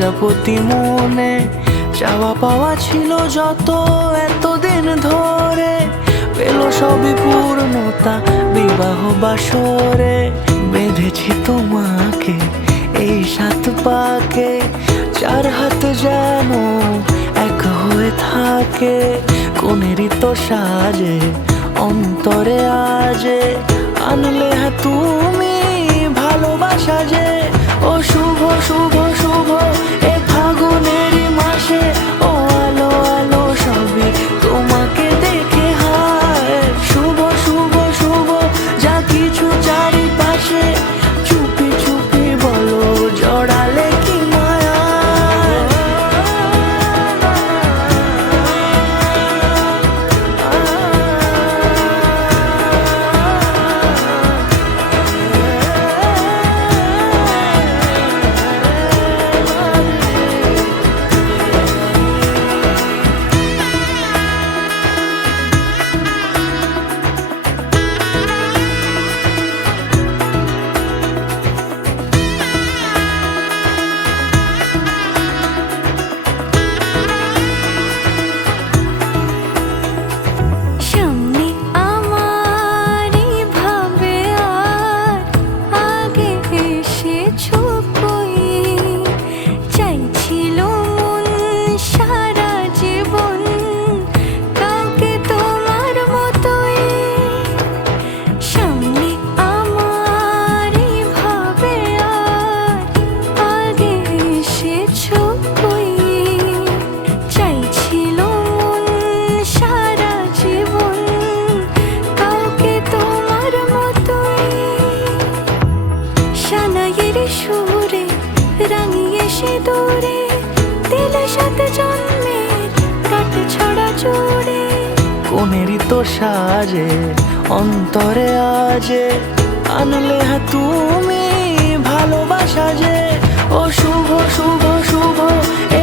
প্রজাপতি মনে চাওয়া পাওয়া ছিল যত এতদিন ধরে, পেল সবই পূর্ণতা বিবাহ বাসরে। বেঁধেছি তোমাকে এই 7 পাকে, 4 হাত যেন এক হয়ে থাকে। কোনেরই তো সাজে অন্তরে আজে, আনলে হ্যাঁ তুমি ভালোবাসা যে। ও শুভ শুভ শুভ এ ফাগুনেরই মাসে, ও আলো আলো সবই তোমাকে দেখে হায়। শুভ শুভ শুভ যা কিছু চারিপাশে, চুপি চুপি বলো জড়ালে কি মায়া। সুরে রাঙিয়ে সে দূরে দিলে 7 জন্মের কাট ছড়া জুড়ে। কোনেরই তো সাজে অন্তরে আজে, আনলে হ্যাঁ তুমি ভালোবাসা যে। ও শুভ শুভ শুভ এ